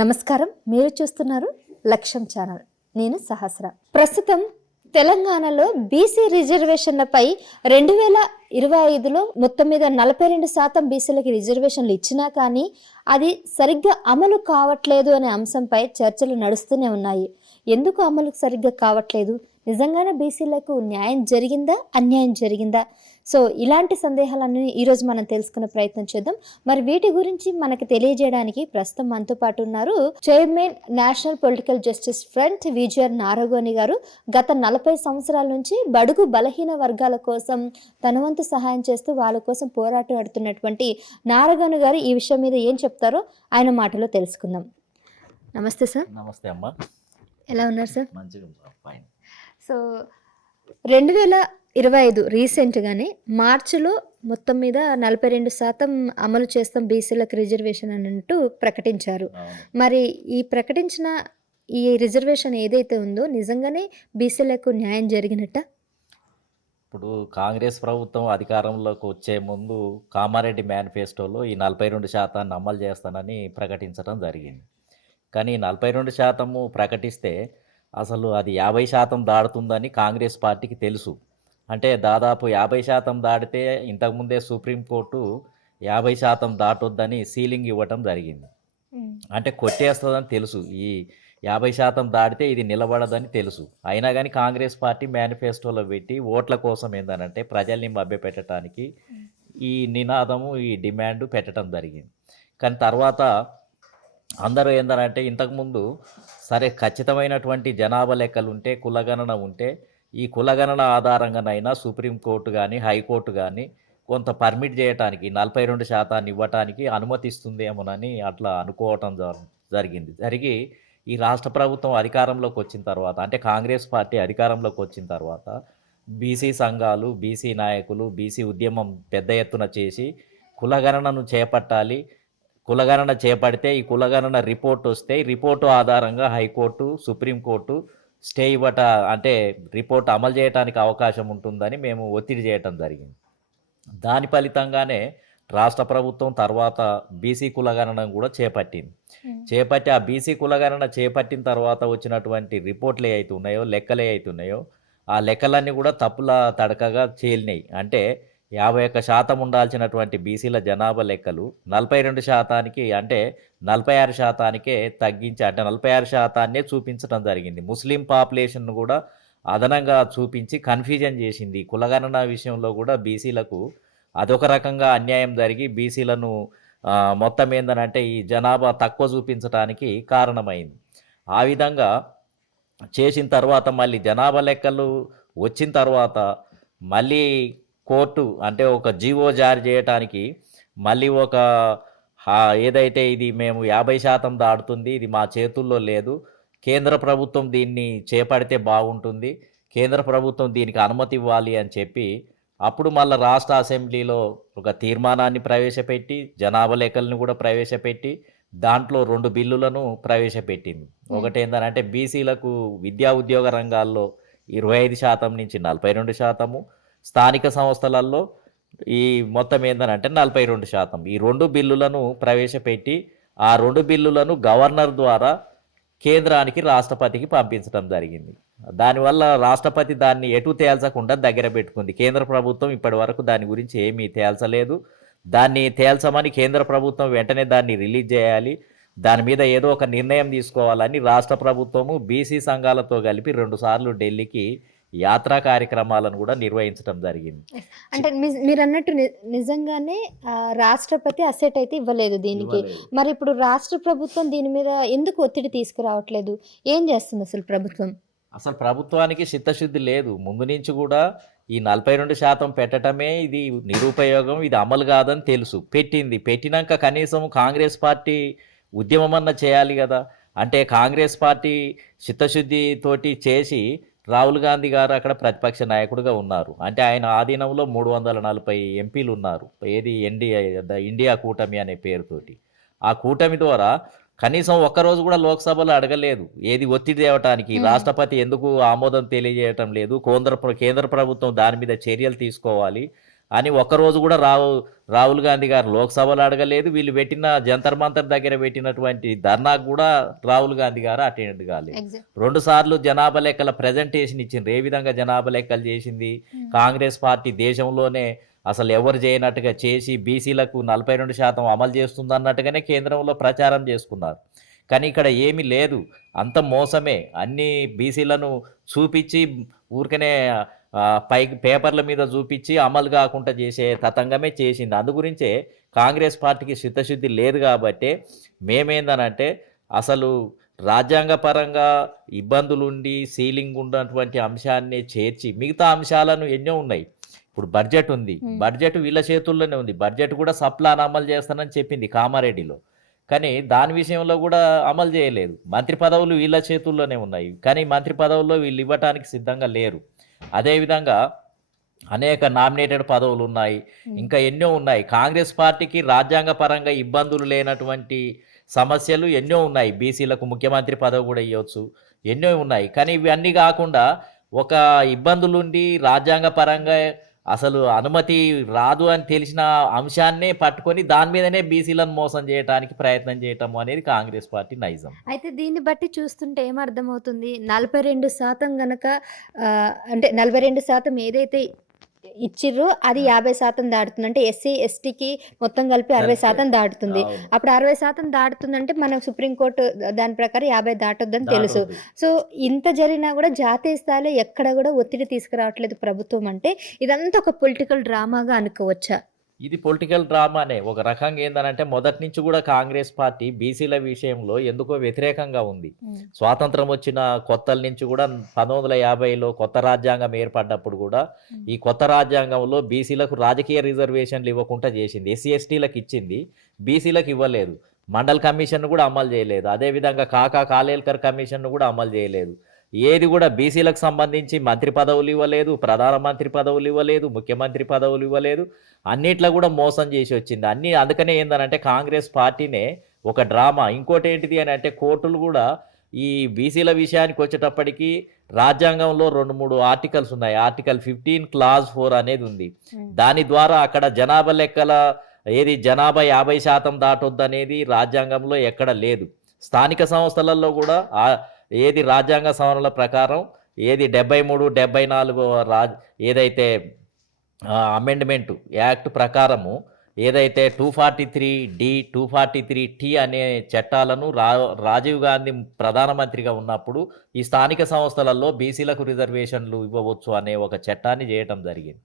నమస్కారం. మీరు చూస్తున్నారు లక్ష్యం ఛానల్. నేను సహస్ర. ప్రస్తుతం తెలంగాణలో బీసీ రిజర్వేషన్లపై 2025లో మొత్తం మీద 42% బీసీలకి రిజర్వేషన్లు ఇచ్చినా కానీ అది సరిగ్గా అమలు కావట్లేదు అనే అంశంపై చర్చలు నడుస్తూనే ఉన్నాయి. ఎందుకు అమలు సరిగ్గా కావట్లేదు? నిజంగానే బీసీలకు న్యాయం జరిగిందా, అన్యాయం జరిగిందా? సో ఇలాంటి సందేహాలన్నీ ఈరోజు మనం తెలుసుకునే ప్రయత్నం చేద్దాం. మరి వీటి గురించి మనకు తెలియజేయడానికి ప్రస్తుతం మనతో పాటు ఉన్నారు chairman national political justice front VGR Naragoni గారు. గత 40 సంవత్సరాల నుంచి బడుగు బలహీన వర్గాల కోసం తన వంతు సహాయం చేస్తూ వాళ్ళ కోసం పోరాటం ఆడుతున్నటువంటి నారగోని గారు ఈ విషయం మీద ఏం చెప్తారో ఆయన మాటలో తెలుసుకుందాం. నమస్తే సార్. నమస్తే అమ్మ. ఎలా ఉన్నారు సార్? మంచిగా ఫైన్. సో 2025 రీసెంట్గానే మార్చిలో మొత్తం మీద 42% అమలు చేస్తాం బీసీలకు రిజర్వేషన్ అన్నట్టు ప్రకటించారు. మరి ఈ ప్రకటించిన ఈ రిజర్వేషన్ ఏదైతే ఉందో నిజంగానే బీసీలకు న్యాయం జరిగినట్ట? ఇప్పుడు కాంగ్రెస్ ప్రభుత్వం అధికారంలోకి వచ్చే ముందు కామారెడ్డి మేనిఫెస్టోలో ఈ 42% అమలు చేస్తానని ప్రకటించడం జరిగింది. కానీ 42% ప్రకటిస్తే అసలు అది 50% దాడుతుందని కాంగ్రెస్ పార్టీకి తెలుసు. అంటే దాదాపు 50% దాటితే ఇంతకుముందే సుప్రీంకోర్టు 50% దాటొద్దని సీలింగ్ ఇవ్వటం జరిగింది. అంటే కొట్టేస్తుందని తెలుసు. ఈ 50% దాటితే ఇది నిలబడదని తెలుసు. అయినా కానీ కాంగ్రెస్ పార్టీ మేనిఫెస్టోలో పెట్టి ఓట్ల కోసం ఏందనంటే ప్రజల్ని మభ్యపెట్టడానికి ఈ నినాదము, ఈ డిమాండ్ పెట్టడం జరిగింది. కానీ తర్వాత అందరూ ఏందనంటే ఇంతకుముందు సరే ఖచ్చితమైనటువంటి జనాభా లెక్కలు ఉంటే, కులగణన ఉంటే ఈ కులగణన ఆధారంగానైనా సుప్రీంకోర్టు కానీ హైకోర్టు కానీ కొంత పర్మిట్ చేయటానికి 42% ఇవ్వటానికి అనుమతిస్తుందేమోనని అట్లా అనుకోవటం జరిగి ఈ రాష్ట్ర ప్రభుత్వం అధికారంలోకి వచ్చిన తర్వాత, అంటే కాంగ్రెస్ పార్టీ అధికారంలోకి వచ్చిన తర్వాత బీసీ సంఘాలు, బీసీ నాయకులు, బీసీ ఉద్యమం పెద్ద ఎత్తున చేసి కులగణనను చేపట్టాలి. కులగణన చేపడితే ఈ కులగణన రిపోర్ట్ వస్తే ఈ రిపోర్టు ఆధారంగా హైకోర్టు, సుప్రీంకోర్టు స్టే ఇవ్వట, అంటే రిపోర్ట్ అమలు చేయడానికి అవకాశం ఉంటుందని మేము ఒత్తిడి చేయటం జరిగింది. దాని ఫలితంగానే రాష్ట్ర ప్రభుత్వం తర్వాత బీసీ కులగణన కూడా చేపట్టి ఆ బీసీ కులగణన చేపట్టిన తర్వాత వచ్చినటువంటి రిపోర్ట్లు ఏవైతే ఉన్నాయో, లెక్కలు ఏవైతే ఉన్నాయో ఆ లెక్కలన్నీ కూడా తప్పుల తడకగా తేలినాయి. అంటే 51% ఉండాల్సినటువంటి బీసీల జనాభా లెక్కలు 42%కి, అంటే 46%కే తగ్గించి, అంటే 46%నే చూపించడం జరిగింది. ముస్లిం పాపులేషన్ కూడా అదనంగా చూపించి కన్ఫ్యూజన్ చేసింది. కులగణన విషయంలో కూడా బీసీలకు అదొక రకంగా అన్యాయం జరిగి బీసీలను మొత్తం ఏందనంటే ఈ జనాభా తక్కువ చూపించడానికి కారణమైంది. ఆ విధంగా చేసిన తర్వాత మళ్ళీ జనాభా లెక్కలు వచ్చిన తర్వాత మళ్ళీ కోర్టు, అంటే ఒక జీవో జారీ చేయటానికి మళ్ళీ ఏదైతే ఇది మేము 50% దాటుతుంది, ఇది మా చేతుల్లో లేదు, కేంద్ర ప్రభుత్వం దీన్ని చేపడితే బాగుంటుంది, కేంద్ర ప్రభుత్వం దీనికి అనుమతి ఇవ్వాలి అని చెప్పి అప్పుడు మళ్ళీ రాష్ట్ర అసెంబ్లీలో ఒక తీర్మానాన్ని ప్రవేశపెట్టి జనాభా లెక్కలను కూడా ప్రవేశపెట్టి దాంట్లో 2 బిల్లులను ప్రవేశపెట్టింది. ఒకటి ఏంటంటే బీసీలకు విద్యా ఉద్యోగ రంగాల్లో 25% నుంచి 42%, స్థానిక సంస్థలలో ఈ మొత్తం ఏంటంటే 42%. ఈ 2 బిల్లులను ప్రవేశపెట్టి ఆ 2 బిల్లులను గవర్నర్ ద్వారా కేంద్రానికి, రాష్ట్రపతికి పంపించడం జరిగింది. దానివల్ల రాష్ట్రపతి దాన్ని ఎటు తేల్చకుండా దగ్గర పెట్టుకుంది. కేంద్ర ప్రభుత్వం ఇప్పటి వరకు దాని గురించి ఏమీ తేల్చలేదు. దాన్ని తేల్చమని కేంద్ర ప్రభుత్వం వెంటనే దాన్ని రిలీజ్ చేయాలి, దాని మీద ఏదో ఒక నిర్ణయం తీసుకోవాలని రాష్ట్ర ప్రభుత్వము బీసీ సంఘాలతో కలిపి 2 సార్లు ఢిల్లీకి యాత్రా కార్యక్రమాలను కూడా నిర్వహించడం జరిగింది. అంటే మీరు అన్నట్టు నిజంగానే రాష్ట్రపతి అసెట్ అయితే ఇవ్వలేదు దీనికి. మరి ఇప్పుడు రాష్ట్ర ప్రభుత్వం దీని మీద ఎందుకు ఒత్తిడి తీసుకురావట్లేదు? ఏం చేస్తుంది అసలు ప్రభుత్వం? అసలు ప్రభుత్వానికి చిత్తశుద్ధి లేదు. ముందు నుంచి కూడా ఈ 42% పెట్టడమే ఇది నిరుపయోగం, ఇది అమలు కాదని తెలుసు. పెట్టినాక కనీసం కాంగ్రెస్ పార్టీ ఉద్యమమన్నా చేయాలి కదా. అంటే కాంగ్రెస్ పార్టీ చిత్తశుద్ధితోటి చేసి రాహుల్ గాంధీ గారు అక్కడ ప్రతిపక్ష నాయకుడిగా ఉన్నారు. అంటే ఆయన ఆధీనంలో 340 ఎంపీలు ఉన్నారు. ఏది ఇండియా కూటమి అనే పేరుతోటి. ఆ కూటమి ద్వారా కనీసం ఒక్కరోజు కూడా లోక్సభలో అడగలేదు ఏది ఒత్తిడి తేవటానికి. రాష్ట్రపతి ఎందుకు ఆమోదం తెలియజేయటం లేదు, కేంద్ర ప్రభుత్వం దాని మీద చర్యలు తీసుకోవాలి, అని ఒక్కరోజు కూడా రాహుల్ గాంధీ గారు లోక్సభలో అడగలేదు. వీళ్ళు పెట్టిన జంతర్ మంతర్ దగ్గర పెట్టినటువంటి ధర్నాకు కూడా రాహుల్ గాంధీ గారు అటెండ్ కాలేదు. 2 సార్లు జనాభా లెక్కల ప్రజెంటేషన్ ఇచ్చిండ్రు. ఏ విధంగా జనాభా లెక్కలు చేసింది కాంగ్రెస్ పార్టీ, దేశంలోనే అసలు ఎవరు చేయనట్టుగా చేసి బీసీలకు 42% అమలు చేస్తుందన్నట్టుగానే కేంద్రంలో ప్రచారం చేసుకున్నారు. కానీ ఇక్కడ ఏమీ లేదు, అంత మోసమే. అన్ని బీసీలను చూపించి ఊరికనే పైకి పేపర్ల మీద చూపించి అమలు కాకుండా చేసే తతంగమే చేసింది. అందుగురించే కాంగ్రెస్ పార్టీకి చిత్తశుద్ధి లేదు. కాబట్టి మేమేందనంటే అసలు రాజ్యాంగపరంగా ఇబ్బందులుండి సీలింగ్ ఉన్నటువంటి అంశాన్ని చేర్చి మిగతా అంశాలను ఎన్నో ఉన్నాయి. ఇప్పుడు బడ్జెట్ ఉంది, బడ్జెట్ వీళ్ళ చేతుల్లోనే ఉంది. బడ్జెట్ కూడా సప్లాన్ అమలు చేస్తానని చెప్పింది కామారెడ్డిలో, కానీ దాని విషయంలో కూడా అమలు చేయలేదు. మంత్రి పదవులు వీళ్ళ చేతుల్లోనే ఉన్నాయి, కానీ మంత్రి పదవుల్లో వీళ్ళు ఇవ్వటానికి సిద్ధంగా లేరు. అదేవిధంగా అనేక నామినేటెడ్ పదవులు ఉన్నాయి, ఇంకా ఎన్నో ఉన్నాయి. కాంగ్రెస్ పార్టీకి రాజ్యాంగ పరంగా ఇబ్బందులు లేనటువంటి సమస్యలు ఎన్నో ఉన్నాయి. బీసీలకు ముఖ్యమంత్రి పదవి కూడా ఇవ్వచ్చు, ఎన్నో ఉన్నాయి. కానీ ఇవన్నీ కాకుండా ఒక ఇబ్బందులుండి రాజ్యాంగ పరంగా అసలు అనుమతి రాదు అని తెలిసిన అంశాన్నే పట్టుకొని దాని మీదనే బీసీలను మోసం చేయడానికి ప్రయత్నం చేయటం అనేది కాంగ్రెస్ పార్టీ నైజం. అయితే దీన్ని బట్టి చూస్తుంటే ఏమర్థమవుతుంది, 42% గనక అంటే 42% ఏదైతే ఇచ్చిర్రో అది 50% దాటుతుంది. అంటే ఎస్సీ ఎస్టీకి మొత్తం కలిపి 60% దాటుతుంది. అవును. అప్పుడు 60% దాటుతుందంటే మనం సుప్రీంకోర్టు దాని ప్రకారం 50 దాటొద్దని తెలుసు. దాటొద్దు. సో ఇంత జరిగినా కూడా జాతీయ స్థాయిలో ఎక్కడ కూడా ఒత్తిడి తీసుకురావట్లేదు ప్రభుత్వం. అంటే ఇదంతా ఒక పొలిటికల్ డ్రామాగా అనుకోవచ్చా? ఇది పొలిటికల్ డ్రామానే ఒక రకంగా. ఏందనంటే మొదటి నుంచి కూడా కాంగ్రెస్ పార్టీ బీసీల విషయంలో ఎందుకో వ్యతిరేకంగా ఉంది. స్వాతంత్రం వచ్చిన కొత్తల నుంచి కూడా 1950లో కొత్త రాజ్యాంగం ఏర్పడ్డప్పుడు కూడా ఈ కొత్త రాజ్యాంగంలో బీసీలకు రాజకీయ రిజర్వేషన్లు ఇవ్వకుండా చేసింది. ఎస్సీ ఎస్టీలకు ఇచ్చింది, బీసీలకు ఇవ్వలేదు. మండల్ కమిషన్ కూడా అమలు చేయలేదు. అదేవిధంగా కాలేల్కర్ కమిషన్ కూడా అమలు చేయలేదు. ఏది కూడా బీసీలకు సంబంధించి మంత్రి పదవులు ఇవ్వలేదు, ప్రధానమంత్రి పదవులు ఇవ్వలేదు, ముఖ్యమంత్రి పదవులు ఇవ్వలేదు. అన్నిట్లో కూడా మోసం చేసి వచ్చింది అన్నీ. అందుకనే ఏందనంటే కాంగ్రెస్ పార్టీనే ఒక డ్రామా. ఇంకోటి ఏంటిది అని అంటే కోర్టులు కూడా ఈ బీసీల విషయానికి వచ్చేటప్పటికి రాజ్యాంగంలో 2-3 ఆర్టికల్స్ ఉన్నాయి. ఆర్టికల్ 15 క్లాజ్ 4 అనేది ఉంది. దాని ద్వారా అక్కడ జనాభా లెక్కల జనాభా 50% దాటొద్దు అనేది రాజ్యాంగంలో ఎక్కడ లేదు. స్థానిక సంస్థలలో కూడా రాజ్యాంగ సవరణల ప్రకారం 73, 74 ఏదైతే అమెండ్మెంట్ యాక్ట్ ప్రకారము ఏదైతే 243D 243T అనే చట్టాలను రాజీవ్ గాంధీ ప్రధానమంత్రిగా ఉన్నప్పుడు ఈ స్థానిక సంస్థలలో బీసీలకు రిజర్వేషన్లు ఇవ్వవచ్చు అనే ఒక చట్టాన్ని చేయటం జరిగింది.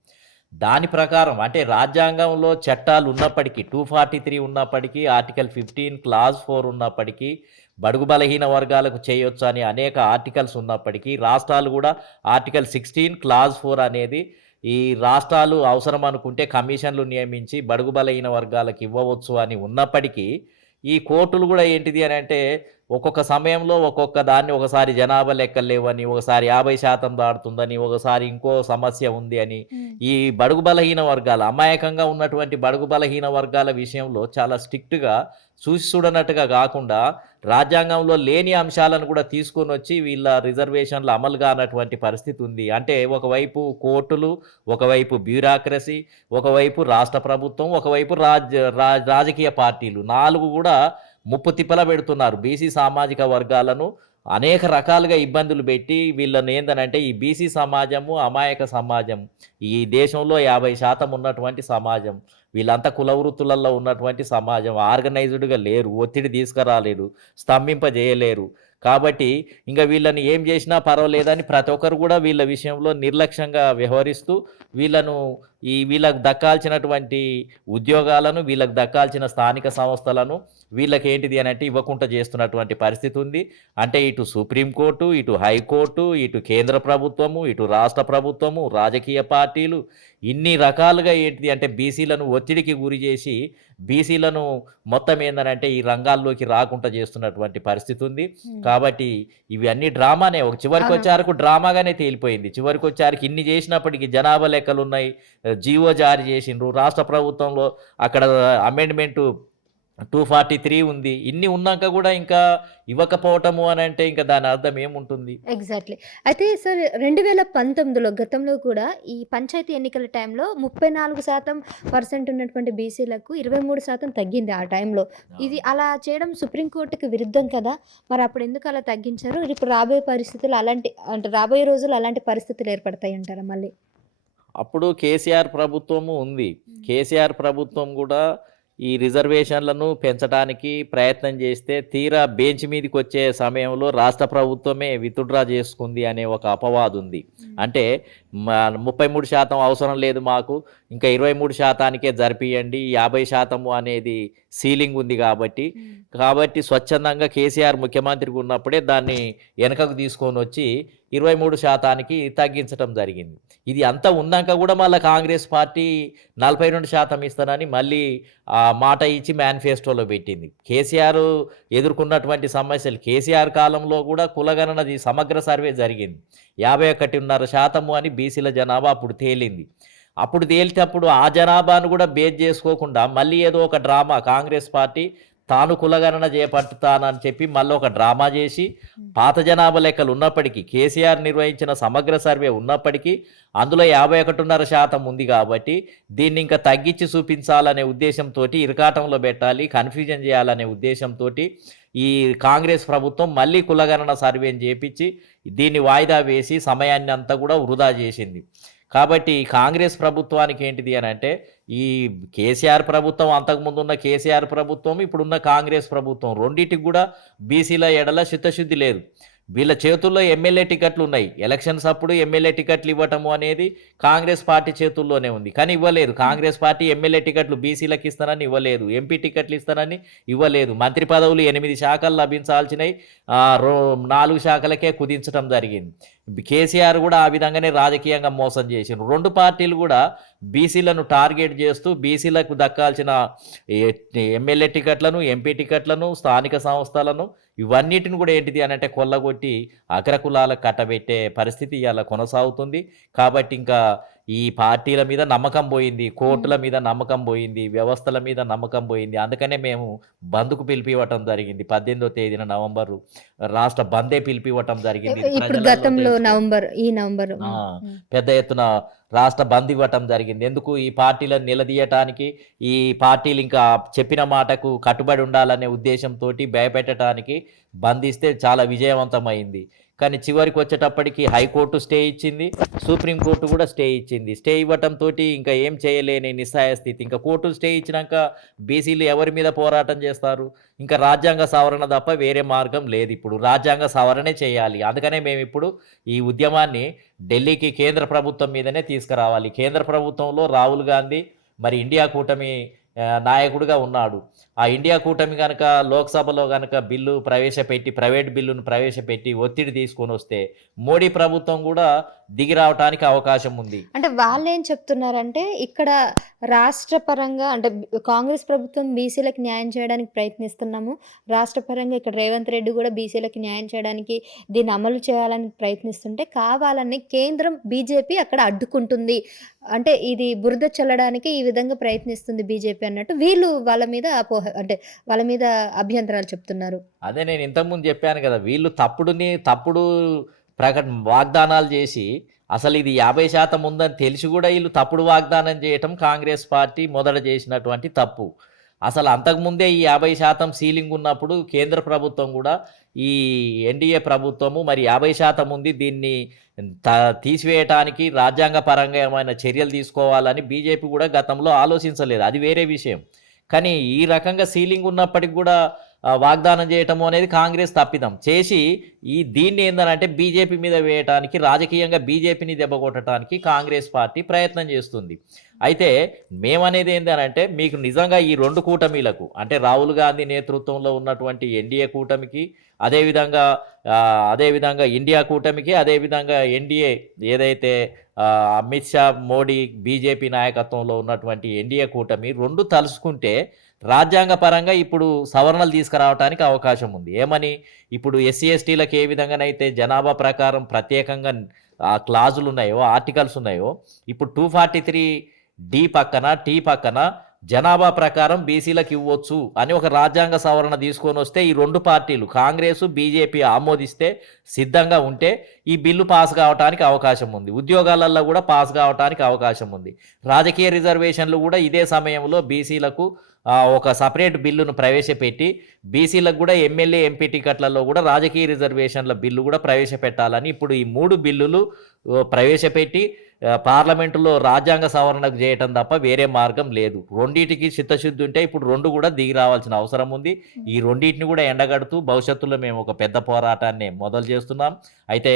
దాని ప్రకారం అంటే రాజ్యాంగంలో చట్టాలు ఉన్నప్పటికీ 243 ఉన్నప్పటికీ ఆర్టికల్ 15 క్లాజ్ 4 ఉన్నప్పటికీ బడుగు బలహీన వర్గాలకు చేయొచ్చు అని అనేక ఆర్టికల్స్ ఉన్నప్పటికీ రాష్ట్రాలు కూడా ఆర్టికల్ 16 క్లాజ్ 4 అనేది ఈ రాష్ట్రాలు అవసరం అనుకుంటే కమిషన్లు నియమించి బడుగు బలహీన వర్గాలకు ఇవ్వవచ్చు అని ఉన్నప్పటికీ ఈ కోర్టులు కూడా ఏంటిది అని అంటే ఒక్కొక్క సమయంలో ఒక్కొక్క దాన్ని ఒకసారి జనాభా లెక్కలు లేవని, ఒకసారి 50% దాటుతుందని, ఒకసారి ఇంకో సమస్య ఉంది అని ఈ బడుగు బలహీన వర్గాల అమాయకంగా ఉన్నటువంటి బడుగు బలహీన వర్గాల విషయంలో చాలా స్ట్రిక్ట్గా చూసి చూడనట్టుగా కాకుండా రాజ్యాంగంలో లేని అంశాలను కూడా తీసుకొని వచ్చి వీళ్ళ రిజర్వేషన్లు అమలు కానటువంటి పరిస్థితి ఉంది. అంటే ఒకవైపు కోర్టులు, ఒకవైపు బ్యూరాక్రసీ, ఒకవైపు రాష్ట్ర ప్రభుత్వం, ఒకవైపు రాజకీయ పార్టీలు 4 కూడా ముప్పు తిప్పల పెడుతున్నారు. బీసీ సామాజిక వర్గాలను అనేక రకాలుగా ఇబ్బందులు పెట్టి వీళ్ళని ఏందనంటే ఈ బీసీ సమాజము అమాయక సమాజం, ఈ దేశంలో 50% ఉన్నటువంటి సమాజం, వీళ్ళంతా కుల వృత్తులలో ఉన్నటువంటి సమాజం, ఆర్గనైజ్డ్గా లేరు, ఒత్తిడి తీసుకురాలేరు, స్తంభింపజేయలేరు. కాబట్టి ఇంకా వీళ్ళని ఏం చేసినా పర్వాలేదని ప్రతి ఒక్కరు కూడా వీళ్ళ విషయంలో నిర్లక్ష్యంగా వ్యవహరిస్తూ వీళ్ళకు దక్కాల్సినటువంటి ఉద్యోగాలను, వీళ్ళకి దక్కాల్సిన స్థానిక సంస్థలను వీళ్ళకి ఏంటిది అని అంటే ఇవ్వకుండా చేస్తున్నటువంటి పరిస్థితి ఉంది. అంటే ఇటు సుప్రీంకోర్టు, ఇటు హైకోర్టు, ఇటు కేంద్ర ప్రభుత్వము, ఇటు రాష్ట్ర ప్రభుత్వము, రాజకీయ పార్టీలు ఇన్ని రకాలుగా ఏంటిది అంటే బీసీలను ఒత్తిడికి గురి చేసి బీసీలను మొత్తం ఏందనంటే ఈ రంగాల్లోకి రాకుండా చేస్తున్నటువంటి పరిస్థితి ఉంది. కాబట్టి ఇవి అన్ని డ్రామానే. ఒక చివరికి వచ్చేవరకు డ్రామాగానే తేలిపోయింది. చివరికి వచ్చేవరకు ఇన్ని చేసినప్పటికీ జనాభా లెక్కలు ఉన్నాయి, జీవో జారీ చేసిండ్రు, రాష్ట్ర ప్రభుత్వంలో అక్కడ అమెండ్మెంటు 243 ఉంది. ఇన్ని ఉన్నాక కూడా ఇంకా ఇవ్వకపోవటము అని అంటే ఇంకా దాని అర్థం ఏముంటుంది? ఎగ్జాక్ట్‌లీ. అయితే సార్ 2019లో గతంలో కూడా ఈ పంచాయతీ ఎన్నికల టైంలో 34% ఉన్నటువంటి బీసీలకు 23% తగ్గింది ఆ టైంలో. ఇది అలా చేయడం సుప్రీం కోర్ట్‌కి విరుద్ధం కదా! మరి అప్పుడు ఎందుకు అలా తగ్గించారు? ఇప్పుడు రాబోయే పరిస్థితులు రాబోయే రోజుల్లో అలాంటి పరిస్థితులు ఏర్పడతాయంటారా మళ్ళీ? అప్పుడు కేసీఆర్ ప్రభుత్వము ఉంది. కేసీఆర్ ప్రభుత్వం గూడా ఈ రిజర్వేషన్‌లను పెంచడానికి ప్రయత్నం చేస్తే, తీరా బెంచ్ మీదకొచ్చే సమయంలో రాష్ట్ర ప్రభుత్వమే విత్‌డ్రా చేసుకుంది అనే ఒక అపవాదుంది. అంటే 33% అవసరం లేదు మాకు, ఇంకా 23%కే జరిపియండి, 50% అనేది సీలింగ్ ఉంది కాబట్టి స్వచ్ఛందంగా కేసీఆర్ ముఖ్యమంత్రిగా ఉన్నప్పుడే దాన్ని వెనకకు తీసుకొనొచ్చి 23%కి తగ్గించటం జరిగింది. ఇది అంతా ఉన్నాక కూడా మళ్ళా కాంగ్రెస్ పార్టీ 42% ఇస్తానని మళ్ళీ మాట ఇచ్చి మేనిఫెస్టోలో పెట్టింది. కేసీఆర్ ఎదుర్కొన్నటువంటి సమస్యలు, కేసీఆర్ కాలంలో కూడా కులగణనది సమగ్ర సర్వే జరిగింది. 51.5% అని బీసీల జనాభా అప్పుడు తేలింది. అప్పుడు తేల్చేటప్పుడు ఆ జనాభాను కూడా బేస్ చేసుకోకుండా మళ్ళీ ఏదో ఒక డ్రామా కాంగ్రెస్ పార్టీ తాను కులగణన చేపట్టుతానని చెప్పి మళ్ళీ ఒక డ్రామా చేసి, పాత జనాభా లెక్కలు ఉన్నప్పటికీ, కేసీఆర్ నిర్వహించిన సమగ్ర సర్వే ఉన్నప్పటికీ అందులో 51.5% ఉంది కాబట్టి దీన్ని ఇంకా తగ్గించి చూపించాలనే ఉద్దేశంతోటి, ఇరకాటంలో పెట్టాలి, కన్ఫ్యూజన్ చేయాలనే ఉద్దేశంతోటి ఈ కాంగ్రెస్ ప్రభుత్వం మళ్ళీ కులగణన సర్వేని చేపించి దీన్ని వాయిదా వేసి సమయాన్ని అంతా కూడా వృధా చేసింది. కాబట్టి కాంగ్రెస్ ప్రభుత్వానికి ఏంటిది అని అంటే, ఈ కేసీఆర్ ప్రభుత్వం, అంతకుముందు ఉన్న కేసీఆర్ ప్రభుత్వం, ఇప్పుడున్న కాంగ్రెస్ ప్రభుత్వం రెండిటికి కూడా బీసీల ఎడల చిత్తశుద్ధి లేదు. వీళ్ళ చేతుల్లో ఎమ్మెల్యే టికెట్లు ఉన్నాయి. ఎలక్షన్స్ అప్పుడు ఎమ్మెల్యే టికెట్లు ఇవ్వటము అనేది కాంగ్రెస్ పార్టీ చేతుల్లోనే ఉంది. కానీ ఇవ్వలేదు. కాంగ్రెస్ పార్టీ ఎమ్మెల్యే టికెట్లు బీసీలకు ఇస్తానని ఇవ్వలేదు, ఎంపీ టికెట్లు ఇస్తానని ఇవ్వలేదు. మంత్రి పదవులు 8 శాఖలు లభించాల్సినవి 4 శాఖలకే కుదించడం జరిగింది. కేసీఆర్ కూడా ఆ విధంగానే రాజకీయంగా మోసం చేసిండ్రు. 2 పార్టీలు కూడా బీసీలను టార్గెట్ చేస్తూ బీసీలకు దక్కాల్సిన ఎమ్మెల్యే టికెట్లను, ఎంపీ టికెట్లను, స్థానిక సంస్థలను ఇవన్నిటిని కూడా ఏంటిది అని అంటే కొల్లగొట్టి అగ్రకులాలకు కట్టబెట్టే పరిస్థితి ఇవాళ కొనసాగుతుంది. కాబట్టి ఇంకా ఈ పార్టీల మీద నమ్మకం పోయింది, కోర్టుల మీద నమ్మకం పోయింది, వ్యవస్థల మీద నమ్మకం పోయింది. అందుకనే మేము బంద్‌కు పిలిపివ్వటం జరిగింది. 18వ తేదీన నవంబరు రాష్ట్ర బందే పిలిపివ్వటం జరిగింది. ఇప్పుడు ప్రజలలో గతంలో తెలుసుకో ఈ నవంబర్ ఆ! పెద్ద ఎత్తున రాష్ట్ర బంద్ ఇవ్వటం జరిగింది. ఎందుకు? ఈ పార్టీలను నిలదీయటానికి, ఈ పార్టీలు ఇంకా చెప్పిన మాటకు కట్టుబడి ఉండాలనే ఉద్దేశంతోటి భయపెట్టడానికి బంద్ ఇస్తే చాలా విజయవంతమైంది. కానీ చివరికి వచ్చేటప్పటికి హైకోర్టు స్టే ఇచ్చింది, సుప్రీంకోర్టు కూడా స్టే ఇచ్చింది. స్టే ఇవ్వటంతోటి ఇంకా ఏం చేయలేని నిస్సహాయ స్థితి. ఇంకా కోర్టు స్టే ఇచ్చినాక బీసీలు ఎవరి మీద పోరాటం చేస్తారు? ఇంకా రాజ్యాంగ సవరణ తప్ప వేరే మార్గం లేదు. ఇప్పుడు రాజ్యాంగ సవరణే చేయాలి. అందుకనే మేమిప్పుడు ఈ ఉద్యమాన్ని ఢిల్లీకి, కేంద్ర ప్రభుత్వం మీదనే తీసుకురావాలి. కేంద్ర ప్రభుత్వంలో రాహుల్ గాంధీ మరి ఇండియా కూటమి నాయకుడిగా ఉన్నాడు. ఆ ఇండియా కూటమి గనక లోక్సభలో గనక బిల్లు ప్రవేశపెట్టి, ప్రైవేట్ బిల్లును ప్రవేశపెట్టి ఒత్తిడి తీసుకొనొస్తే మోడీ ప్రభుత్వం కూడా దిగి రావటానికి అవకాశం ఉంది. అంటే వాళ్ళేం చెప్తున్నారంటే, ఇక్కడ రాష్ట్ర పరంగా అంటే కాంగ్రెస్ ప్రభుత్వం బీసీలకు న్యాయం చేయడానికి ప్రయత్నిస్తున్నాము. రాష్ట్ర పరంగా ఇక్కడ రేవంత్ రెడ్డి కూడా బీసీలకు న్యాయం చేయడానికి దీన్ని అమలు చేయాలని ప్రయత్నిస్తుంటే, కావాలని కేంద్రం బీజేపీ అక్కడ అడ్డుకుంటుంది. అంటే ఇది బురద చల్లడానికి ఈ విధంగా ప్రయత్నిస్తుంది బీజేపీ అన్నట్టు వీళ్ళు వాళ్ళ మీద అంటే వాళ్ళ మీద అభ్యంతరాలు చెప్తున్నారు. అదే నేను ఇంతకుముందు చెప్పాను కదా, వీళ్ళు తప్పుడు వాగ్దానాలు చేసి, అసలు ఇది 50% ఉందని తెలిసి కూడా వీళ్ళు తప్పుడు వాగ్దానం చేయటం కాంగ్రెస్ పార్టీ మొదట చేసినటువంటి తప్పు. అసలు అంతకుముందే ఈ 50% సీలింగ్ ఉన్నప్పుడు కేంద్ర ప్రభుత్వం కూడా ఈ ఎన్డీఏ ప్రభుత్వము మరి 50% ఉంది, దీన్ని తీసివేయటానికి రాజ్యాంగ పరంగా ఏమైనా చర్యలు తీసుకోవాలని బీజేపీ కూడా గతంలో ఆలోచించలేదు. అది వేరే విషయం. కానీ ఈ రకంగా సీలింగ్ ఉన్నప్పటికి కూడా వాగ్దానం చేయటము అనేది కాంగ్రెస్ తప్పిదం చేసి దీన్ని ఏందనంటే బీజేపీ మీద వేయటానికి, రాజకీయంగా బీజేపీని దెబ్బకొట్టడానికి కాంగ్రెస్ పార్టీ ప్రయత్నం చేస్తుంది. అయితే మేమనేది ఏందనంటే, మీకు నిజంగా ఈ 2 కూటమిలకు అంటే రాహుల్ గాంధీ నేతృత్వంలో ఉన్నటువంటి ఎన్డీఏ కూటమికి, అదేవిధంగా ఇండియా కూటమికి, అదేవిధంగా ఎన్డీఏ ఏదైతే అమిత్ షా, మోడీ, బీజేపీ నాయకత్వంలో ఉన్నటువంటి ఎన్డీఏ కూటమి 2 తలుసుకుంటే రాజ్యాంగ పరంగా ఇప్పుడు సవరణలు తీసుకురావడానికి అవకాశం ఉంది. ఏమని? ఇప్పుడు ఎస్సీ ఎస్టీలకు ఏ విధంగానైతే జనాభా ప్రకారం ప్రత్యేకంగా క్లాజులు ఉన్నాయో, ఆర్టికల్స్ ఉన్నాయో, ఇప్పుడు 243D పక్కన, టీ పక్కన జనాభా ప్రకారం బీసీలకు ఇవ్వచ్చు అని ఒక రాజ్యాంగ సవరణ తీసుకొని వస్తే ఈ రెండు పార్టీలు కాంగ్రెస్ బీజేపీ ఆమోదిస్తే సిద్ధంగా ఉంటే ఈ బిల్లు పాస్ కావడానికి అవకాశం ఉంది. ఉద్యోగాలలో కూడా పాస్ కావడానికి అవకాశం ఉంది. రాజకీయ రిజర్వేషన్లు కూడా ఇదే సమయంలో బీసీలకు ఒక సపరేట్ బిల్లును ప్రవేశపెట్టి బీసీలకు కూడా ఎమ్మెల్యే ఎంపీ టికెట్లలో కూడా రాజకీయ రిజర్వేషన్ల బిల్లు కూడా ప్రవేశపెట్టాలని ఇప్పుడు ఈ 3 బిల్లులు ప్రవేశపెట్టి పార్లమెంటులో రాజ్యాంగ సవరణకు చేయటం తప్ప వేరే మార్గం లేదు. రెండింటికి చిత్తశుద్ధి ఉంటే ఇప్పుడు 2 కూడా దిగి రావాల్సిన అవసరం ఉంది. ఈ రెండింటిని కూడా ఎండగడుతూ భవిష్యత్తులో మేము ఒక పెద్ద పోరాటాన్ని మొదలు చేస్తున్నాం. అయితే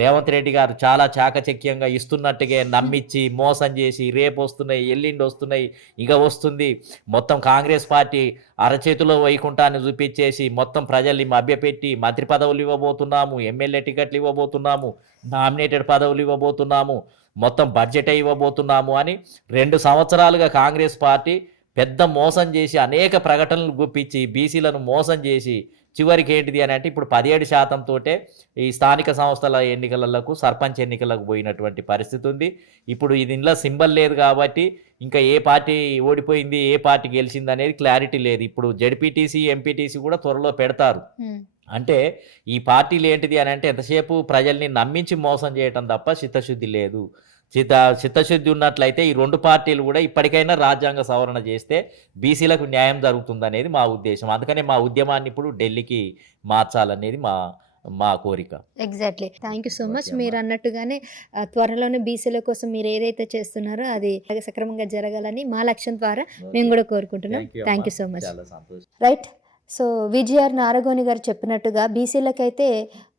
రేవంత్ రెడ్డి గారు చాలా చాకచక్యంగా ఇస్తున్నట్టుగా నమ్మించి మోసం చేసి రేపు వస్తున్నాయి, ఎల్లుండి వస్తున్నాయి, ఇక వస్తుంది, మొత్తం కాంగ్రెస్ పార్టీ అరచేతిలో వైకుంఠాన్ని చూపించేసి మొత్తం ప్రజల్ని మభ్యపెట్టి మంత్రి పదవులు ఇవ్వబోతున్నాము, ఎమ్మెల్యే టికెట్లు ఇవ్వబోతున్నాము, నామినేటెడ్ పదవులు ఇవ్వబోతున్నాము, మొత్తం బడ్జెట్ ఇవ్వబోతున్నాము అని 2 సంవత్సరాలుగా కాంగ్రెస్ పార్టీ పెద్ద మోసం చేసి అనేక ప్రకటనలు గుప్పించి బీసీలను మోసం చేసి చివరికి ఏంటిది అని అంటే ఇప్పుడు 17% తోటే ఈ స్థానిక సంస్థల ఎన్నికలకు సర్పంచ్ ఎన్నికలకు పోయినటువంటి పరిస్థితి ఉంది. ఇప్పుడు దీనిలో సింబల్ లేదు కాబట్టి ఇంకా ఏ పార్టీ ఓడిపోయింది ఏ పార్టీ గెలిచింది అనేది క్లారిటీ లేదు. ఇప్పుడు జెడ్పీటీసీ ఎంపీటీసీ కూడా త్వరలో పెడతారు. అంటే ఈ పార్టీలు ఏంటిది అని అంటే ఎంతసేపు ప్రజల్ని నమ్మించి మోసం చేయటం తప్ప చిత్తశుద్ధి లేదు. చిత్తశుద్ధి ఉన్నట్లయితే ఈ 2 పార్టీలు కూడా ఇప్పటికైనా రాజ్యాంగ సవరణ చేస్తే బీసీలకు న్యాయం జరుగుతుందనేది మా ఉద్దేశం. అందుకనే మా ఉద్యమాన్ని ఇప్పుడు ఢిల్లీకి మార్చాలనేది మా కోరిక. Exactly. Thank you so much. మీరు అన్నట్టుగానే త్వరలోనే బీసీల కోసం మీరు ఏదైతే చేస్తున్నారో అది సక్రమంగా జరగాలని మా లక్ష్యం ద్వారా మేము కూడా కోరుకుంటున్నాం. Thank you so much. చాలా సంతోషం. రైట్. సో విజిఆర్ నారగోని గారు చెప్పినట్టుగా బీసీలకైతే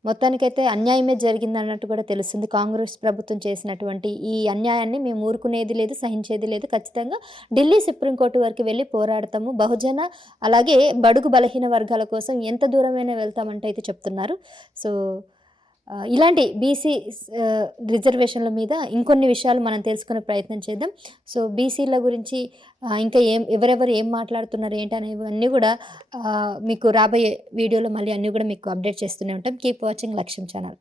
మొత్తానికైతే అన్యాయమే జరిగింది అన్నట్టు కూడా తెలుస్తుంది. కాంగ్రెస్ ప్రభుత్వం చేసినటువంటి ఈ అన్యాయాన్ని మేము ఊరుకునేది లేదు, సహించేది లేదు. ఖచ్చితంగా ఢిల్లీ సుప్రీంకోర్టు వరకు వెళ్ళి పోరాడతాము. బహుజన అలాగే బడుగు బలహీన వర్గాల కోసం ఎంత దూరమైనా వెళ్తామంటే అయితే చెప్తున్నారు. సో ఇలాంటి బీసీ రిజర్వేషన్ల మీద ఇంకొన్ని విషయాలు మనం తెలుసుకునే ప్రయత్నం చేద్దాం. సో బీసీల గురించి ఇంకా ఎవరెవరు ఏం మాట్లాడుతున్నారు ఏంటి అనేవన్నీ కూడా మీకు రాబోయే వీడియోలో మళ్ళీ అన్నీ కూడా మీకు అప్డేట్ చేస్తూనే ఉంటాం. కీప్ వాచింగ్ లక్ష్యం ఛానల్.